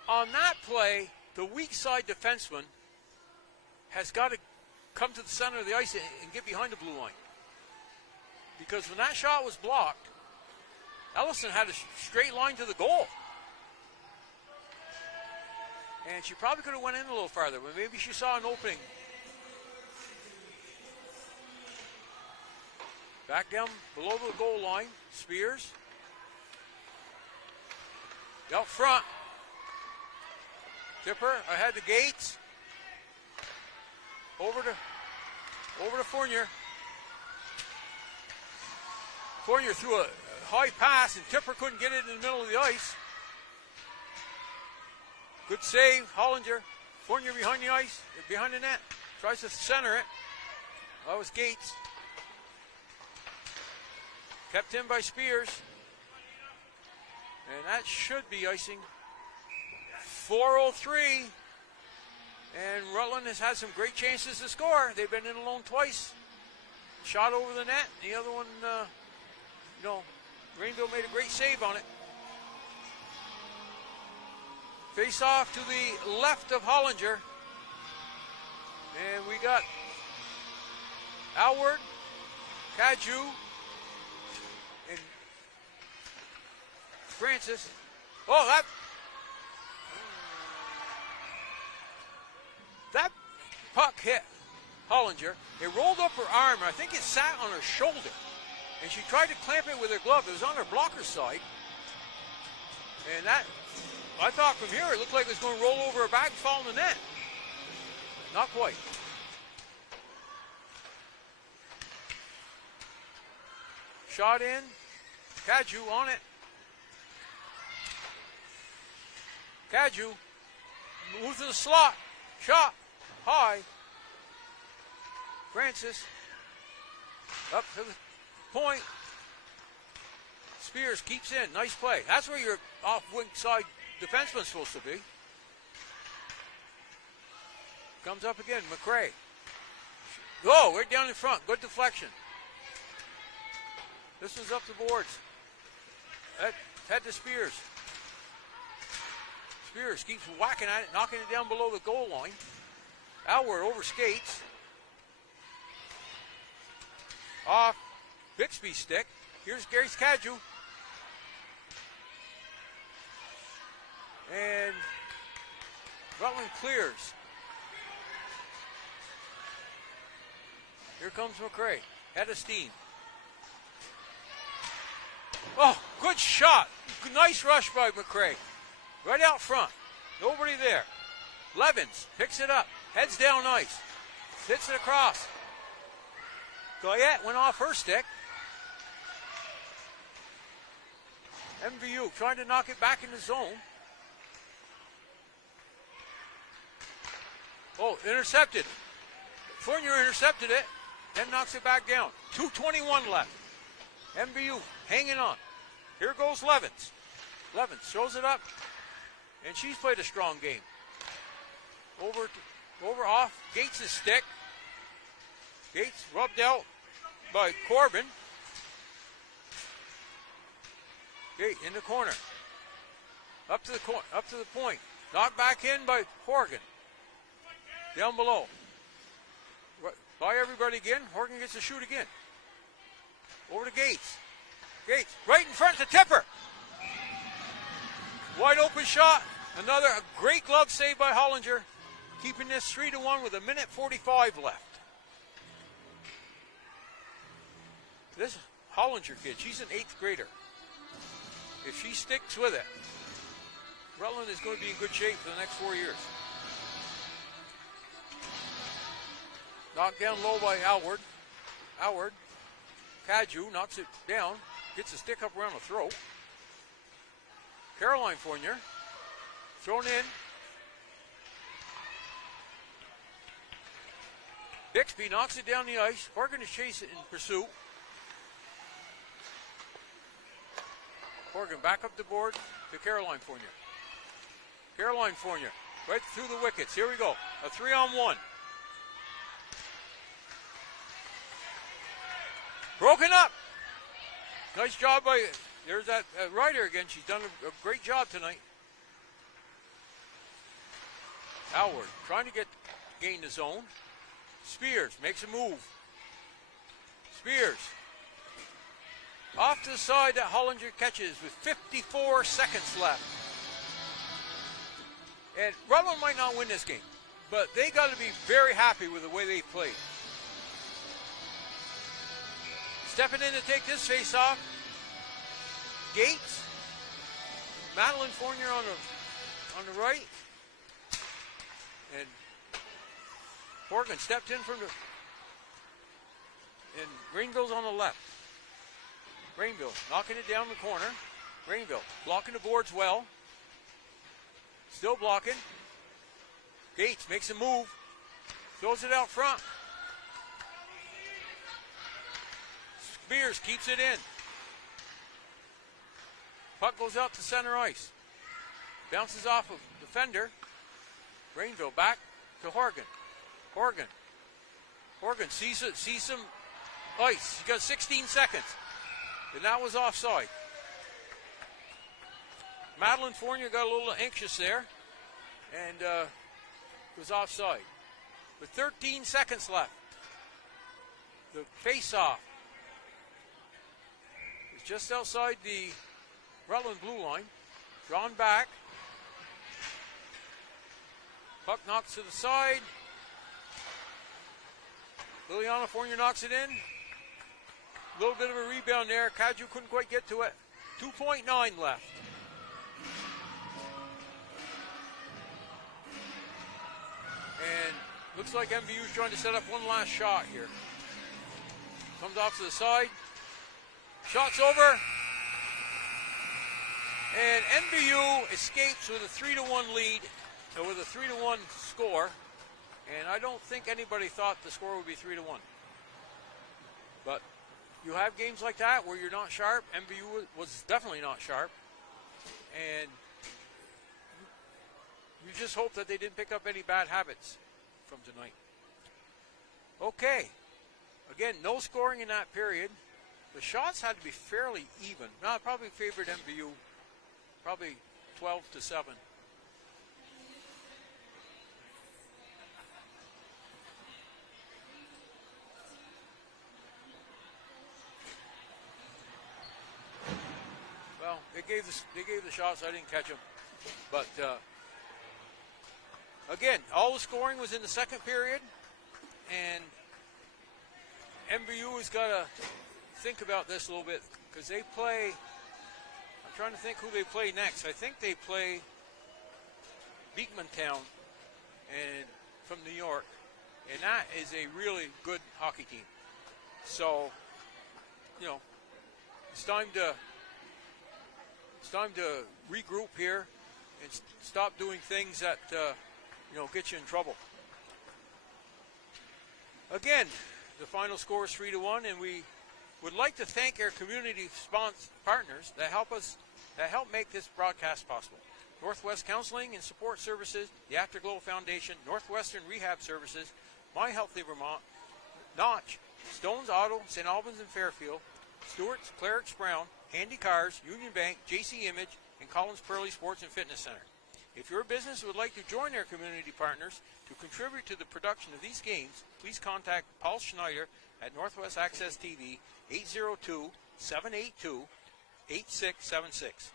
On that play, the weak side defenseman has got to come to the center of the ice and get behind the blue line. Because when that shot was blocked, Ellison had a straight line to the goal. And she probably could have went in a little farther, but maybe she saw an opening. Back down below the goal line, Spears. Out front. Tipper ahead to Gates. Over to Fournier. Fournier threw a high pass and Tipper couldn't get it in the middle of the ice. Good save, Hollinger. Fournier behind the ice, behind the net. Tries to center it. That was Gates. Kept in by Spears. And that should be icing. 4:03. And Rutland has had some great chances to score. They've been in alone twice. Shot over the net. The other one, Rainville made a great save on it. Face off to the left of Hollinger. And we got Alward, Cadieux, and Francis. Oh, that puck hit Hollinger. It rolled up her arm, and I think it sat on her shoulder. And she tried to clamp it with her glove. It was on her blocker side. And that, I thought from here, it looked like it was going to roll over her back and fall in the net. Not quite. Shot in. Cadieux on it. Cadieux moves to the slot. Shot. High. Francis. Up to the point. Spears keeps in. Nice play. That's where your off-wing side defenseman's supposed to be. Comes up again. McRae. Oh, right down in front. Good deflection. This one's up the boards. Head to Spears. Spears keeps whacking at it, knocking it down below the goal line. Alward over skates. Off Bixby's stick. Here's Grace Cadieux. And Rutland clears. Here comes McRae. Head of steam. Oh, good shot. Nice rush by McRae. Right out front. Nobody there. Levins picks it up. Heads down ice. Hits it across. Goyette went off her stick. MVU trying to knock it back in the zone. Oh, intercepted. Fournier intercepted it, then knocks it back down. 2:21 left. MVU hanging on. Here goes Levins. Levins throws it up, and she's played a strong game. Over off Gates' stick. Gates rubbed out by Corbin. Okay, in the corner. Up to the point. Knocked back in by Horgan. Down below. By everybody again. Horgan gets to shoot again. Over to Gates. Gates right in front to Tipper. Wide open shot. Another great glove save by Hollinger. Keeping this 3-1 with 1:45 left. This Hollinger kid, she's an 8th grader. If she sticks with it, Rutland is going to be in good shape for the next 4 years. Knocked down low by Alward. Alward. Cadieux knocks it down. Gets the stick up around the throat. Caroline Fournier. Thrown in. Bixby knocks it down the ice. Horgan is chasing in pursuit. Horgan back up the board to Caroline Fournier. Caroline Fournier right through the wickets. Here we go. A 3-on-1. Broken up. Nice job by, there's that Ryder again. She's done a great job tonight. Howard trying to gain the zone. Spears makes a move. Spears. Off to the side that Hollinger catches with 54 seconds left. And Rutland might not win this game, but they got to be very happy with the way they played. Stepping in to take this face off. Gates. Madeline Fournier on the right. And Horgan stepped in from the, and Rainville's on the left. Rainville knocking it down the corner. Rainville blocking the boards well. Still blocking. Gates makes a move. Throws it out front. Spears keeps it in. Puck goes out to center ice. Bounces off of defender. Rainville back to Horgan. Horgan sees some ice. He got 16 seconds. And that was offside. Madeline Fournier got a little anxious there and was offside. With 13 seconds left, the face-off is just outside the Rutland blue line. Drawn back. Puck knocks to the side. Liliana Fournier knocks it in. A little bit of a rebound there. Kaju couldn't quite get to it. 2.9 left. And looks like MVU is trying to set up one last shot here. Comes off to the side. Shot's over. And MVU escapes with a 3-1 lead, with a 3-1 score. And I don't think anybody thought the score would be 3-1. But you have games like that where you're not sharp. MVU was definitely not sharp. And you just hope that they didn't pick up any bad habits from tonight. Okay. Again, no scoring in that period. The shots had to be fairly even. No, probably favored MVU. Probably 12-7. Well, they gave the shots. I didn't catch them, but again, all the scoring was in the second period, and MVU has got to think about this a little bit because they play. I'm trying to think who they play next. I think they play Beekmantown and from New York, and that is a really good hockey team. So, you know, it's time to regroup here and stop doing things that get you in trouble. Again, the final score is 3-1, and we would like to thank our community partners that help make this broadcast possible. Northwest Counseling and Support Services, the Afterglow Foundation, Northwestern Rehab Services, My Healthy Vermont, Notch, Stones Auto, St. Albans and Fairfield, Stewart's, Clerics Brown, Handy Cars, Union Bank, JC Image, and Collins Pearly Sports and Fitness Center. If your business would like to join our community partners to contribute to the production of these games, please contact Paul Schneider at Northwest Access TV, 802-782-8676.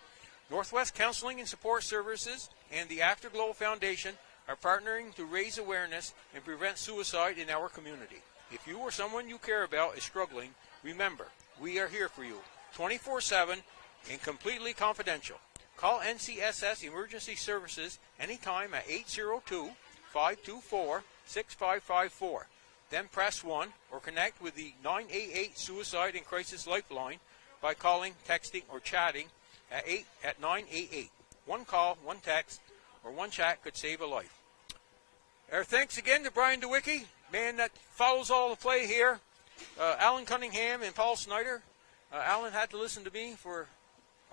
Northwest Counseling and Support Services and the Afterglow Foundation are partnering to raise awareness and prevent suicide in our community. If you or someone you care about is struggling, remember, we are here for you, 24/7 and completely confidential. Call NCSS Emergency Services anytime at 802-524-6554. Then press 1 or connect with the 988 Suicide and Crisis Lifeline by calling, texting, or chatting at 988. One call, one text, or one chat could save a life. Our thanks again to Brian DeWicki, man that follows all the play here. Alan Cunningham and Paul Snyder. Alan had to listen to me for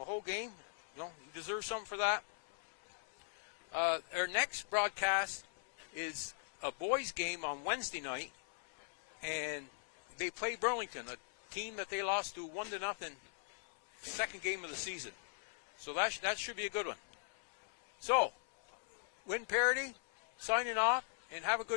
a whole game. You know, he deserves something for that. Our next broadcast is a boys' game on Wednesday night, and they play Burlington, a team that they lost to 1-0, second game of the season. So that should be a good one. So, Win Parody, signing off, and have a good